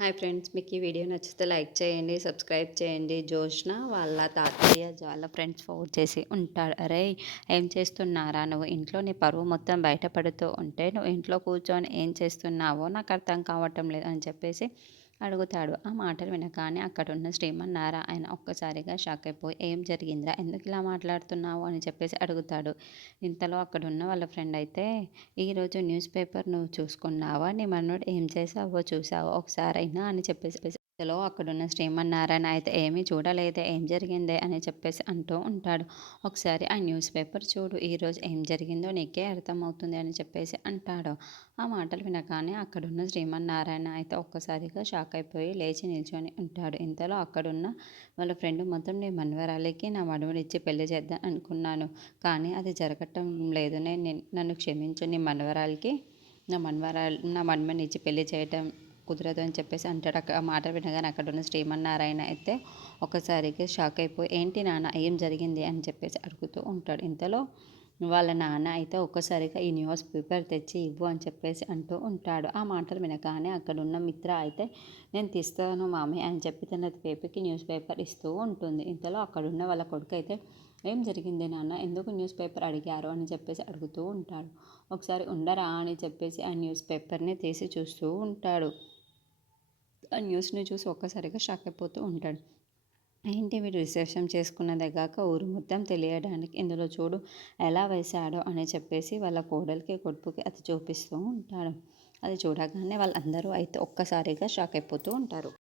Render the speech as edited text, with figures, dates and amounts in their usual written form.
Hi friends, మీకు ఈ video నచ్చితే లైక్ చేయండి, సబ్స్క్రైబ్ చేయండి. జోష్న వాళ్ళ తాతయ్య వాళ్ళ ఫ్రెండ్స్ ఫోన్ చేసి ఉంటాడు. అరే, ఏం చేస్తున్నారా నువ్వు? ఇంట్లో నీ పరువు మొత్తం బయటపడుతూ ఉంటే నువ్వు ఇంట్లో కూర్చొని ఏం చేస్తున్నావో నాకు అర్థం కావటం లేదు అని చెప్పేసి అడుగుతాడు. ఆ మాటలు వినగానే అక్కడున్న శ్రీమన్నారాయణ ఒక్కసారిగా షాక్ అయిపోయి, ఏం జరిగిందిరా, ఎందుకు ఇలా మాట్లాడుతున్నావు అని చెప్పేసి అడుగుతాడు. ఇంతలో అక్కడున్న వాళ్ళ ఫ్రెండ్ అయితే, ఈరోజు న్యూస్ పేపర్ నువ్వు చూసుకున్నావా? నీ మనోడు ఏం చేసావో చూసావా ఒకసారైనా అని చెప్పేసి ఇంతలో అక్కడున్న శ్రీమన్నారాయణ అయితే, ఏమీ చూడలేదే, ఏం జరిగిందే అని చెప్పేసి అంటూ ఉంటాడు. ఒకసారి ఆ న్యూస్ పేపర్ చూడు, ఈరోజు ఏం జరిగిందో నీకే అర్థమవుతుంది అని చెప్పేసి అంటాడు. ఆ మాటలు వినగానే అక్కడున్న శ్రీమన్నారాయణ అయితే ఒక్కసారిగా షాక్ అయిపోయి లేచి నిల్చొని ఉంటాడు. ఇంతలో అక్కడున్న వాళ్ళ ఫ్రెండ్ మొత్తం, నీ మనవరాలికి నా మనుమనిచ్చి పెళ్లి చేద్దాం అనుకున్నాను, కానీ అది జరగటం లేదు. నన్ను క్షమించు, నా మనుమనిచ్చి పెళ్లి చేయటం కుదరదు అని చెప్పేసి అంటాడు. ఆ మాట వినగానే అక్కడున్న శ్రీమన్నారాయణ అయితే ఒకసారిగా షాక్ అయిపోయి, ఏంటి నాన్న, ఏం జరిగింది అని చెప్పేసి అడుగుతూ ఉంటాడు. ఇంతలో వాళ్ళ నాన్న అయితే ఒక్కసారిగా ఈ న్యూస్ పేపర్ తెచ్చి ఇవ్వు అని చెప్పేసి అంటూ ఉంటాడు. ఆ మాటలు వినగానే అక్కడున్న మిత్ర అయితే, నేను తీస్తాను మామయ్య అని చెప్పి తన పేపర్కి న్యూస్ పేపర్ ఇస్తూ ఉంటుంది. ఇంతలో అక్కడున్న వాళ్ళ కొడుకు అయితే, ఏం జరిగింది నాన్న, ఎందుకు న్యూస్ పేపర్ అడిగారు అని చెప్పేసి అడుగుతూ ఉంటాడు. ఒకసారి ఉండరా అని చెప్పేసి ఆ న్యూస్ పేపర్ని తీసి చూస్తూ ఉంటాడు. ఆ న్యూస్ని చూసి ఒక్కసారిగా షాక్ అయిపోతూ ఉంటాడు. ఏంటి వీడు రిసెప్షన్ చేసుకున్నదే కాక ఊరు మొత్తం తెలియడానికి ఇందులో చూడు ఎలా వేశాడో అని చెప్పేసి వాళ్ళ కోడలికి కొడుపుకి అది చూపిస్తూ ఉంటాడు. అది చూడగానే వాళ్ళందరూ అయితే ఒక్కసారిగా షాక్ అయిపోతూ ఉంటారు.